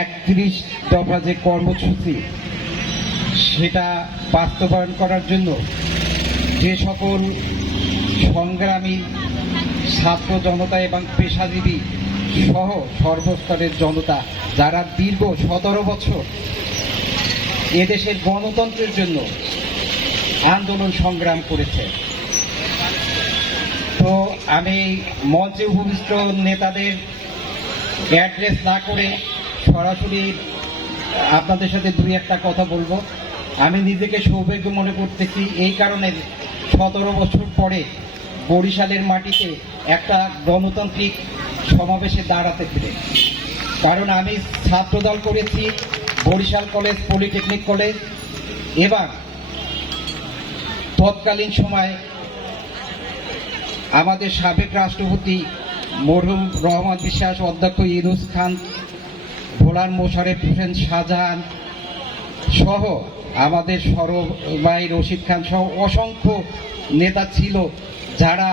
একত্রিশ দফা যে কর্মসূচি, সেটা বাস্তবায়ন করার জন্য যে সকল সংগ্রামী, ছাত্র জনতা এবং পেশাজীবী সহ সর্বস্তরের জনতা, যারা দীর্ঘ সতেরো বছর এদেশের গণতন্ত্রের জন্য আন্দোলন সংগ্রাম করেছে। তো আমি মঞ্চে উপবিষ্ট নেতাদের অ্যাড্রেস না করে সরাসরি আপনাদের সাথে দুই একটা কথা বলব। আমি নিজেকে সৌভাগ্য মনে করতেছি, এই কারণে সতেরো বছর পরে বরিশালের মাটিতে একটা গণতান্ত্রিক সমাবেশে দাঁড়াতে পেরে। কারণ আমি ছাত্রদল করেছি, বরিশাল কলেজ, পলিটেকনিক কলেজ। এবং তৎকালীন সময় আমাদের সাবেক রাষ্ট্রপতি মরহুম রহমান বিশ্বাস অধ্যক্ষ ইউনুস খান, ভোলার মোশারেফ হোসেন শাহজাহান সহ আমাদের সরবাই রশিদ খান সহ অসংখ্য নেতা ছিল যারা